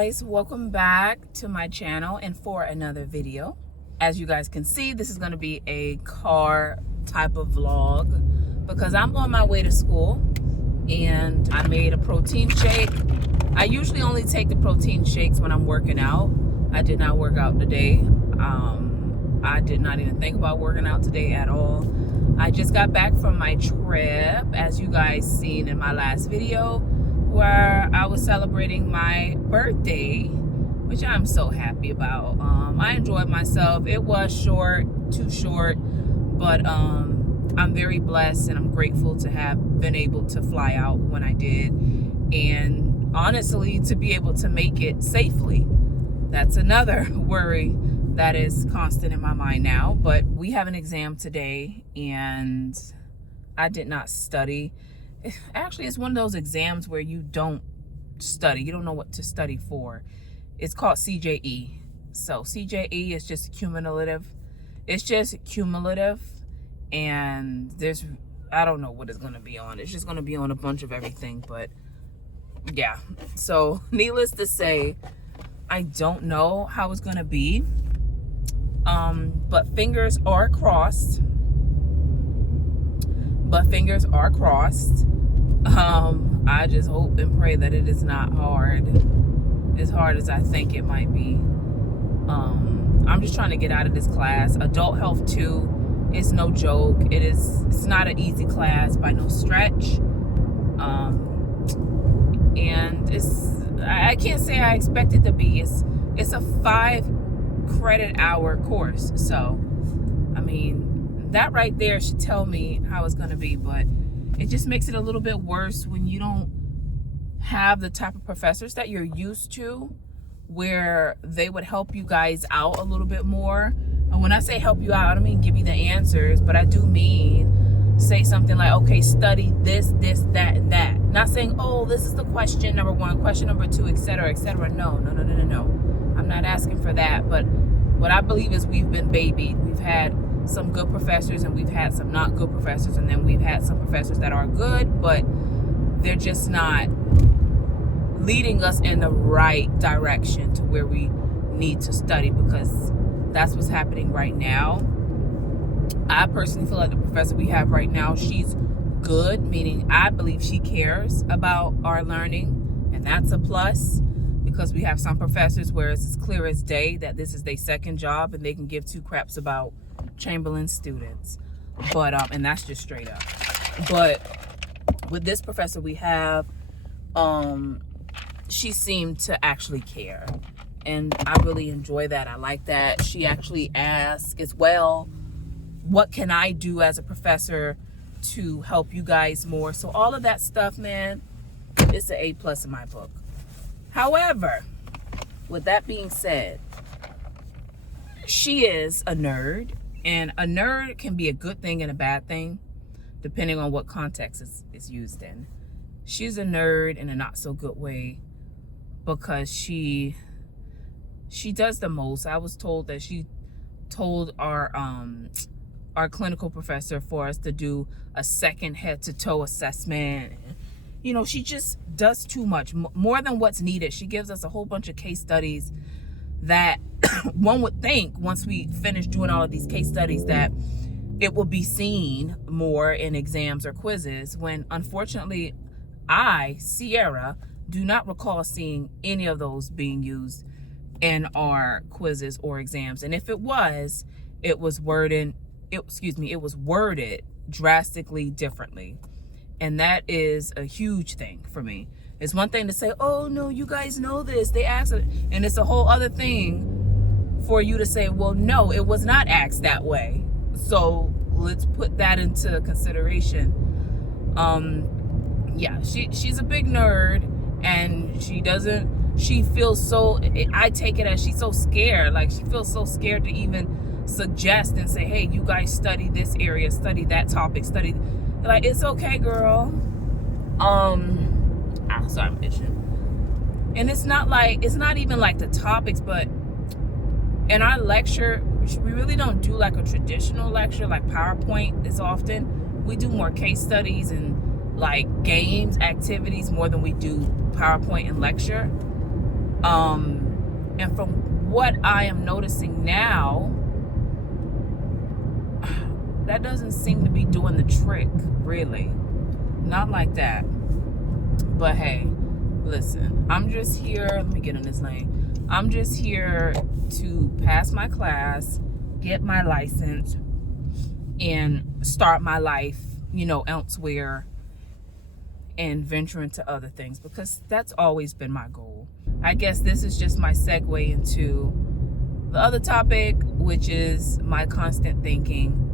guys, welcome back to my channel and for another video. As you guys can see, this is going to be a car type of vlog because I'm on my way to school and I made a protein shake. I usually only take the protein shakes when I'm working out. I did not work out today. I did not even think about working out today at all. I just got back from my trip, as you guys seen in my last video, where I was celebrating my birthday, which I'm so happy about. I enjoyed myself. It was too short, but I'm very blessed and I'm grateful to have been able to fly out when I did, and honestly to be able to make it safely. That's another worry that is constant in my mind now. But we have an exam today and I did not study. Actually, it's one of those exams where you don't study. You don't know what to study for. It's called CJE. So CJE is just cumulative. It's just cumulative. And I don't know what it's going to be on. It's just going to be on a bunch of everything. But yeah. So needless to say, I don't know how it's going to be. But fingers are crossed. I just hope and pray that it is not as hard as I think it might be. I'm just trying to get out of this class. Adult Health 2 is no joke. It's not an easy class by no stretch. And I can't say I expect it to be. It's a 5 credit hour course. So, I mean, that right there should tell me how it's going to be, but it just makes it a little bit worse when you don't have the type of professors that you're used to, where they would help you guys out a little bit more. And when I say help you out, I don't mean give you the answers, but I do mean say something like, okay, study this, that, and that. Not saying, oh, this is the question number 1, question number 2, etc., etc. No. I'm not asking for that. But what I believe is we've been babied. We've had some good professors and we've had some not good professors, and then we've had some professors that are good, but they're just not leading us in the right direction to where we need to study, because that's what's happening right now. I personally feel like the professor we have right now, she's good, meaning I believe she cares about our learning, and that's a plus, because we have some professors where it's as clear as day that this is their second job and they can give 2 craps about Chamberlain students. But and that's just straight up. But with this professor we have, she seemed to actually care, and I really enjoy that. I like that. She actually asked as well, what can I do as a professor to help you guys more? So all of that stuff, man, it's an A+ in my book. However, with that being said, she is a nerd, and a nerd can be a good thing and a bad thing depending on what context it's used in. She's a nerd in a not so good way because she does the most. I was told that she told our clinical professor for us to do a second head-to-toe assessment. You know, she just does too much, more than what's needed. She gives us a whole bunch of case studies that one would think once we finish doing all of these case studies that it will be seen more in exams or quizzes, when unfortunately I, Sierra, do not recall seeing any of those being used in our quizzes or exams. And if it was worded drastically differently. And that is a huge thing for me. It's one thing to say, oh no, you guys know this, they asked it. And it's a whole other thing for you to say, well, no, it was not asked that way. So let's put that into consideration. Yeah, she's a big nerd, and she feels so, I take it as she's so scared. Like, she feels so scared to even suggest and say, hey, you guys study this area, study that topic, study. Like, it's okay, girl. Sorry, I'm itching. And it's not even like the topics, but in our lecture, we really don't do like a traditional lecture like PowerPoint as often. We do more case studies and like games, activities, more than we do PowerPoint and lecture. And from what I am noticing now, that doesn't seem to be doing the trick, really. Not like that. But hey, listen, I'm just here. Let me get in this lane. I'm just here to pass my class, get my license, and start my life, you know, elsewhere and venture into other things, because that's always been my goal. I guess this is just my segue into the other topic, which is my constant thinking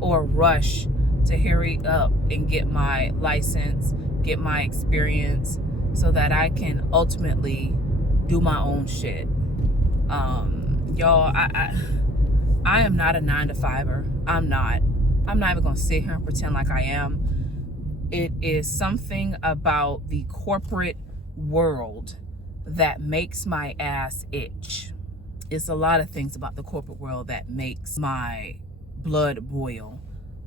or rush to hurry up and get my license, get my experience, so that I can ultimately do my own shit. Y'all, I am not a 9-to-5er. I'm not even gonna sit here and pretend like I am. It is something about the corporate world that makes my ass itch. It's a lot of things about the corporate world that makes my blood boil.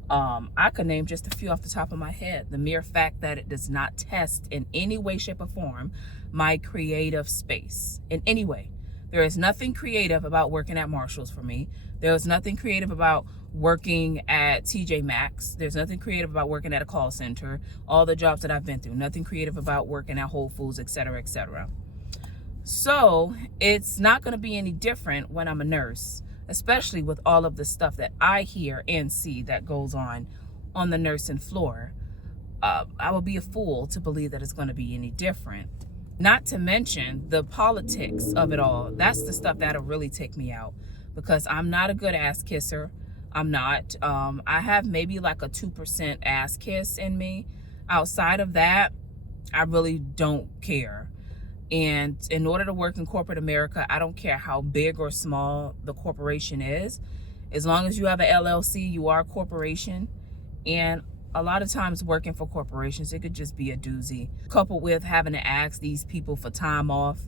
I could name just a few off the top of my head. The mere fact that it does not test in any way, shape, or form my creative space in any way. There is nothing creative about working at Marshall's for me. There is nothing creative about working at TJ Maxx. There's nothing creative about working at a call center. All the jobs that I've been through. Nothing creative about working at Whole Foods, etc., etc. So it's not going to be any different when I'm a nurse, especially with all of the stuff that I hear and see that goes on the nursing floor. I would be a fool to believe that it's going to be any different. Not to mention the politics of it all. That's the stuff that'll really take me out, because I'm not a good ass kisser. I'm not. I have maybe like a 2% ass kiss in me. Outside of that, I really don't care. And in order to work in corporate America, I don't care how big or small the corporation is. As long as you have an LLC, you are a corporation. And a lot of times working for corporations, it could just be a doozy. Coupled with having to ask these people for time off.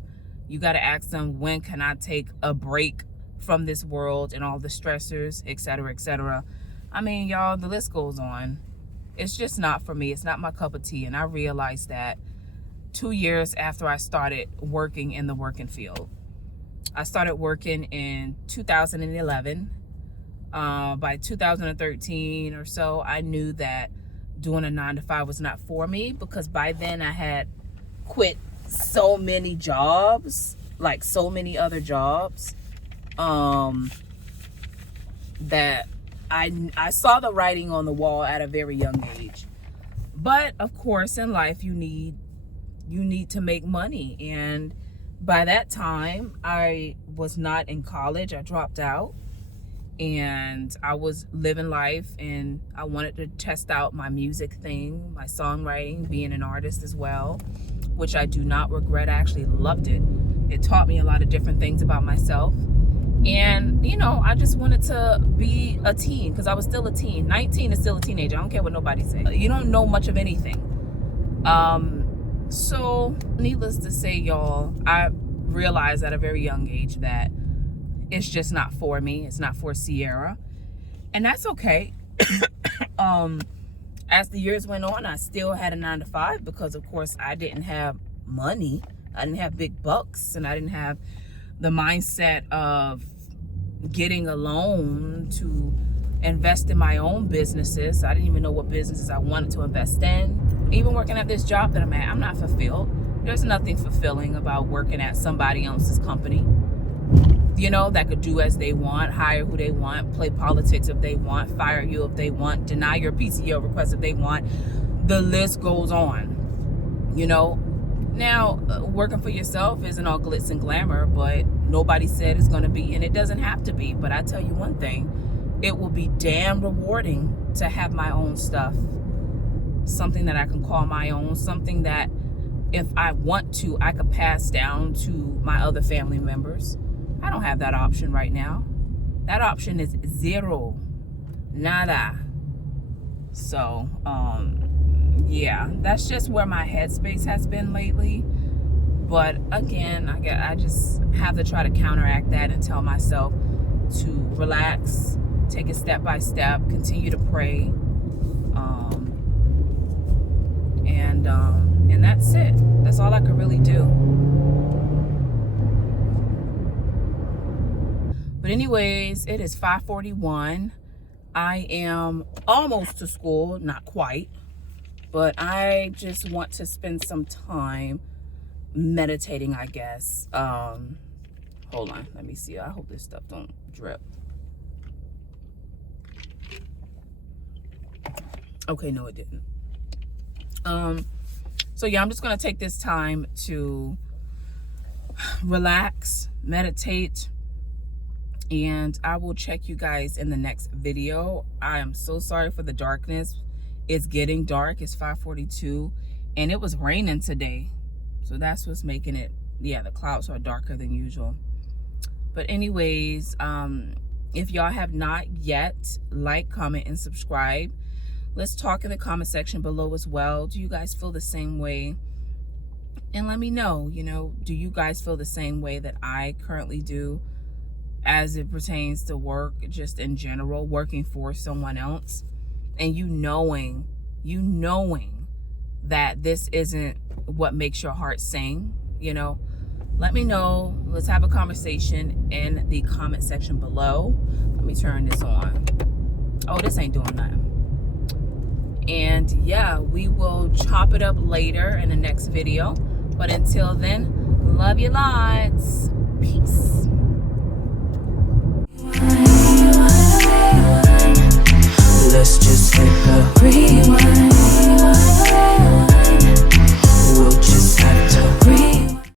You got to ask them, when can I take a break from this world and all the stressors, etc., etc. I mean, y'all, the list goes on. It's just not for me. It's not my cup of tea. And I realized that 2 years after I started working in the working field. I started working in 2011. By 2013 or so, I knew that doing a 9-to-5 was not for me, because by then I had quit so many jobs, like so many other jobs, that I saw the writing on the wall at a very young age. But of course, in life, you need to make money. And by that time, I was not in college. I dropped out. And I was living life, and I wanted to test out my music thing, my songwriting, being an artist as well, which I do not regret. I actually loved it. It taught me a lot of different things about myself. And, you know, I just wanted to be a teen, because I was still a teen. 19 is still a teenager. I don't care what nobody says. You don't know much of anything. So needless to say, y'all, I realized at a very young age that it's just not for me. It's not for Sierra. And that's okay. As the years went on, I still had a 9-to-5, because of course I didn't have money. I didn't have big bucks, and I didn't have the mindset of getting a loan to invest in my own businesses. I didn't even know what businesses I wanted to invest in. Even working at this job that I'm at, I'm not fulfilled. There's nothing fulfilling about working at somebody else's company, you know, that could do as they want, hire who they want, play politics if they want, fire you if they want, deny your PCO request if they want. The list goes on, you know. Now, working for yourself isn't all glitz and glamour, but nobody said it's going to be, and it doesn't have to be. But I tell you one thing, it will be damn rewarding to have my own stuff, something that I can call my own, something that if I want to, I could pass down to my other family members. I don't have that option right now. That option is zero. Nada. So, yeah, that's just where my headspace has been lately. But again, I just have to try to counteract that and tell myself to relax, take it step by step, continue to pray. And that's it. That's all I could really do. But anyways, it is 5:41. I am almost to school, not quite, but I just want to spend some time meditating, I guess. Hold on, let me see. I hope this stuff don't drip. Okay, no, it didn't. So yeah, I'm just gonna take this time to relax, meditate, and I will check you guys in the next video. I am so sorry for the darkness. It's getting dark. It's 5:42, and it was raining today, so that's what's making it, yeah, the clouds are darker than usual. But anyways, if y'all have not yet, like, comment, and subscribe. Let's talk in the comment section below as well. Do you guys feel the same way? And let me know, you know, do you guys feel the same way that I currently do as it pertains to work, just in general, working for someone else, and you knowing that this isn't what makes your heart sing, you know? Let me know. Let's have a conversation in the comment section below. Let me turn this on. Oh, this ain't doing nothing. And yeah, we will chop it up later in the next video. But until then, love you lots. Peace.